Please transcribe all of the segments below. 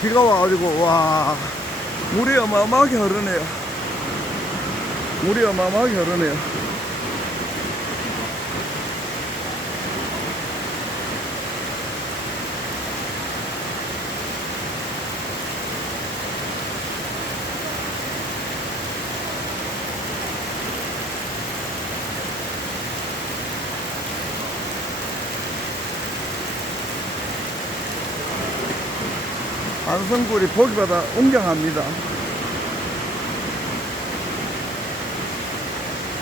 비가 와가지고, 와, 물이 어마어마하게 흐르네요. 물이 어마어마하게 흐르네요. 안성굴이 보기보다 웅장합니다.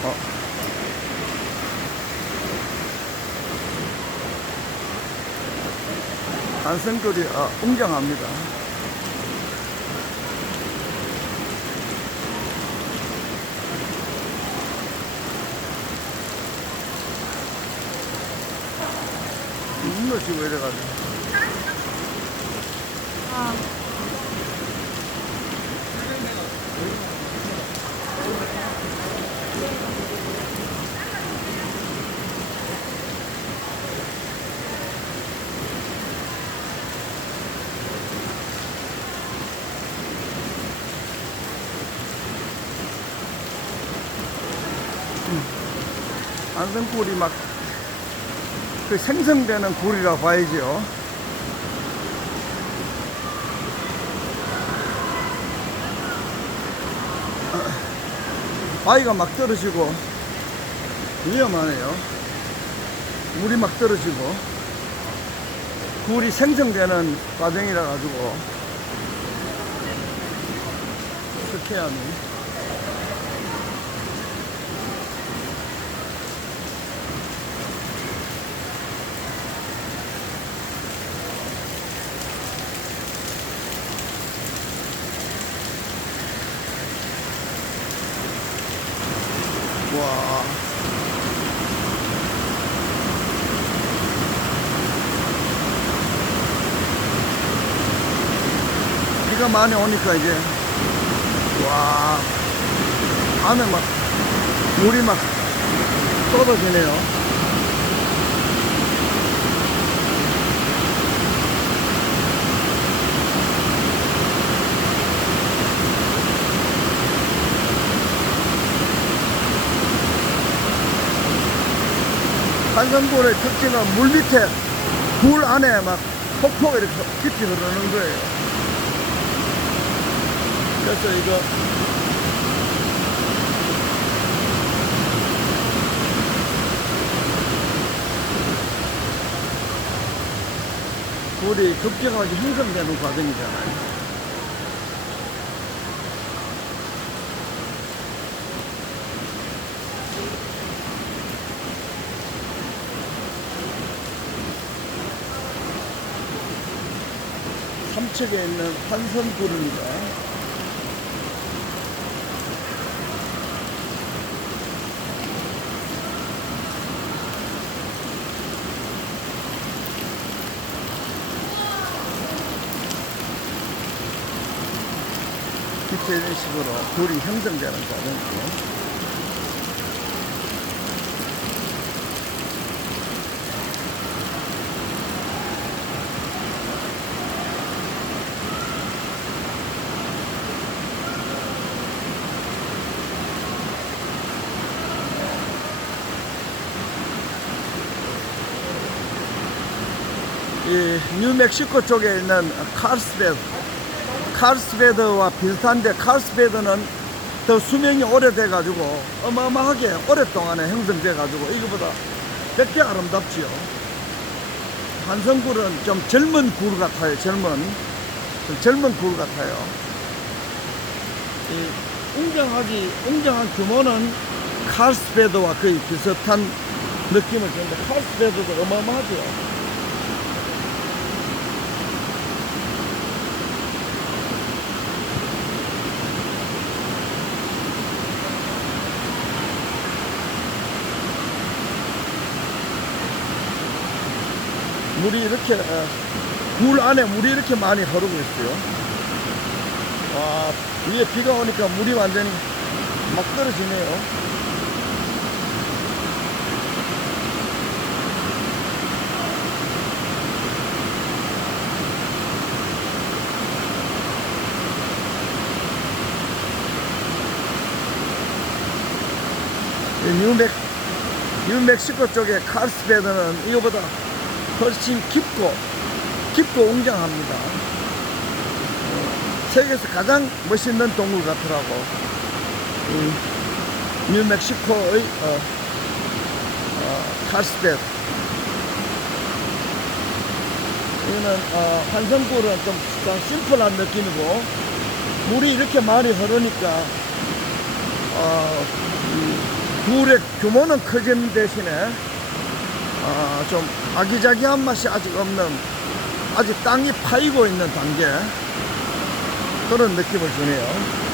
어. 안성굴이 아, 웅장합니다. 이것이 왜 이래가지고. 안성굴이 막 그 생성되는 굴이라 봐야죠. 바위가 막 떨어지고 위험하네요. 물이 막 떨어지고 굴이 생성되는 과정이라 가지고 스케함이 와. 비가 많이 오니까 이제 와 안에 막 물이 막 쏟아지네요. 한성굴의 특징은 물 밑에 굴 안에 막 폭포가 이렇게 깊이 흐르는 거예요. 그래서 이거 굴이 급격하게 형성되는 과정이잖아요. 삼척에 있는 한선굴입니다. 밑에 이런 식으로 굴이 형성되는 과정이고 이 뉴멕시코 쪽에 있는 카르스베 드 카르스베드와 비슷한데 카르스베드는 더 수명이 오래돼 가지고 어마어마하게 오랫동안에 형성돼 가지고 이거보다 100배 아름답지요. 한성굴은 좀 젊은 굴 같아요 젊은. 좀 젊은 굴 같아요. 이 웅장하기 웅장한 규모는 카르스베드와 거의 비슷한 느낌을 주는데 카르스베드도 어마어마하죠 물이 이렇게 어, 물 안에 물이 이렇게 많이 흐르고 있어요. 와 위에 비가 오니까 물이 완전히 막 떨어지네요. 뉴멕, 뉴멕시코 쪽에 카스베드는 이거보다 훨씬 깊고, 깊고 웅장합니다. 어, 세계에서 가장 멋있는 동굴 같더라고. 이 뉴멕시코의 어, 어, 카르스베드. 이거는 어, 한성굴은 좀, 좀 심플한 느낌이고 물이 이렇게 많이 흐르니까 어, 이 물의 규모는 커진 대신에 어, 좀 아기자기한 맛이 아직 없는 아직 땅이 파이고 있는 단계 그런 느낌을 주네요.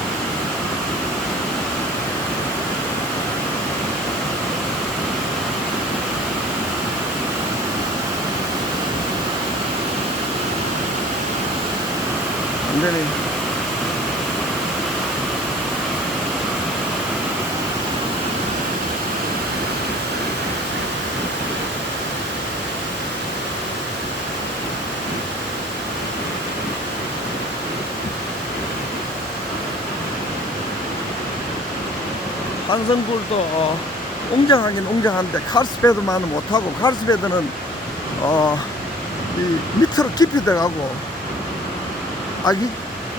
완전히 한성굴도 어, 웅장하긴 웅장한데 카르스베드만은 못하고 카르스베드는 어, 이 밑으로 깊이 들어가고 아기,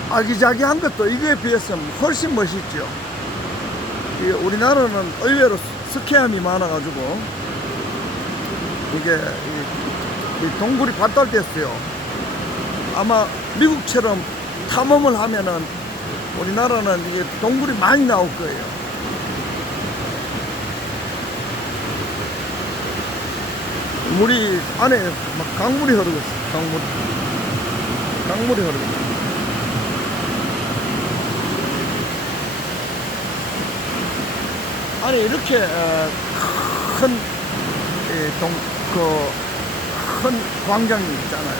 아기자기한 것도 이거에 비해서는 훨씬 멋있죠. 이 우리나라는 의외로 스케함이 많아가지고 이게 이, 이 동굴이 발달됐어요. 아마 미국처럼 탐험을 하면은 우리나라는 이게 동굴이 많이 나올 거예요. 물이 안에 막 강물이 흐르고 있어요. 강물. 강물이 흐르고 있어요. 아니 이렇게 어, 큰 이, 동, 그, 큰 광장이 있잖아요.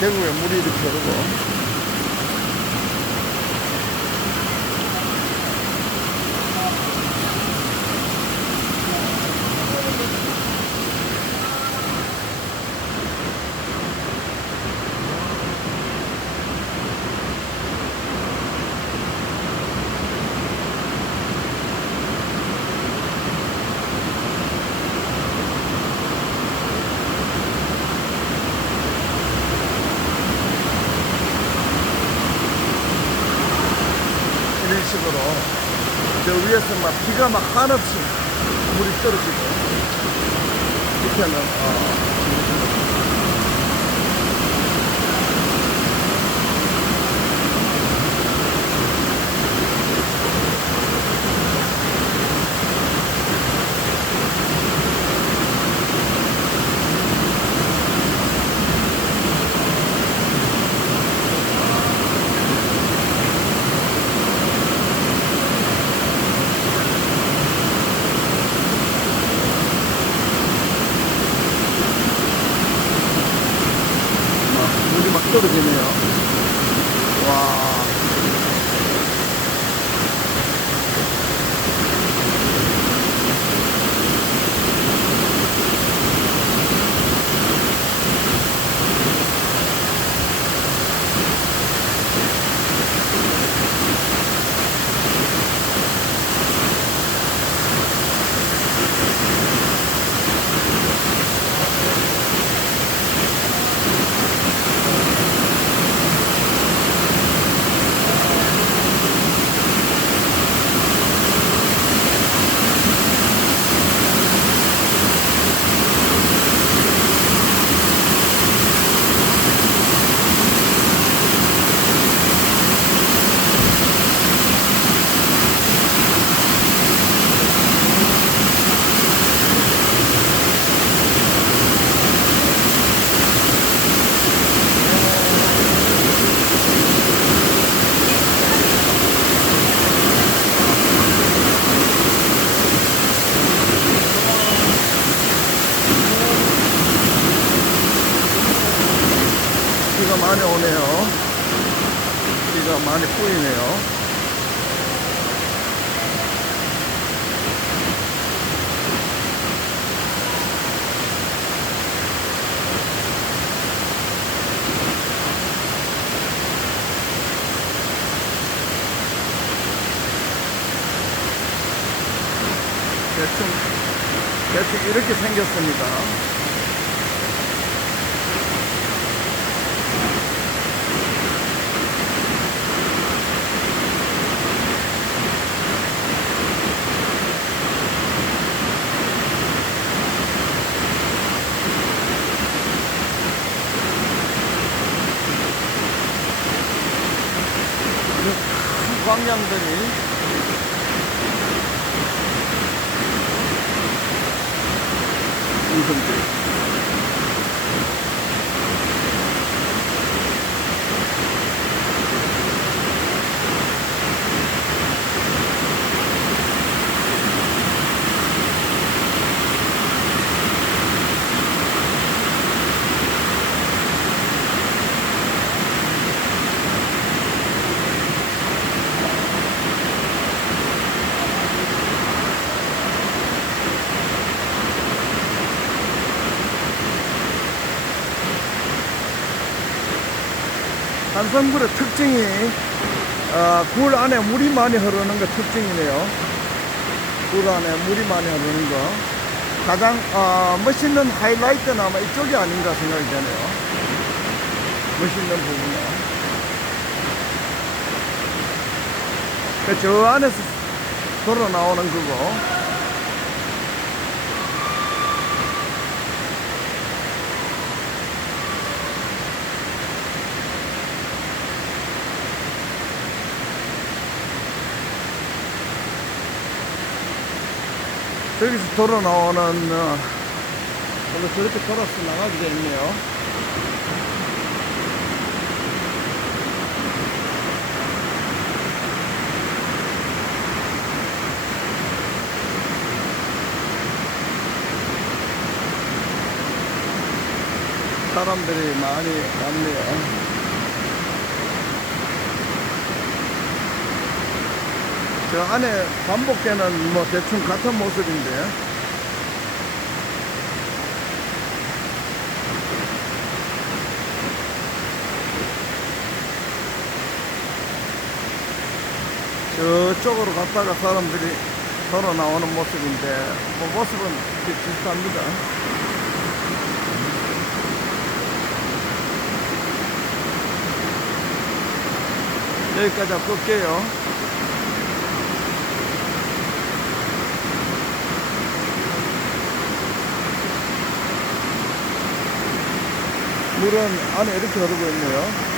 대구에 물이 이렇게 흐르고 이런 식으로 저 위에서 막 비가 막 한없이 물이 떨어지고. 밑에는 어, 막물 이막 떨어지네요. 와. 비가 많이 오네요. 비가 많이 뿌이네요. 대충, 대충 이렇게 생겼습니다. 큰 광량들이 인성들 한성굴의 특징이 어, 굴 안에 물이 많이 흐르는 거 특징이네요. 굴 안에 물이 많이 흐르는 거. 가장 어, 멋있는 하이라이트는 아마 이쪽이 아닌가 생각이 되네요. 멋있는 부분은. 그저 안에서 돌아 나오는 거고. 저기서 돌아 나오는 어, 원래 저렇게 돌아서 나가게 돼 있네요. 사람들이 많이 왔네요. 저 안에 반복되는 뭐 대충 같은 모습인데 저쪽으로 갔다가 사람들이 걸어 나오는 모습인데 뭐 모습은 비슷합니다. 여기까지 끌게요. 물은 안에 이렇게 흐르고 있네요.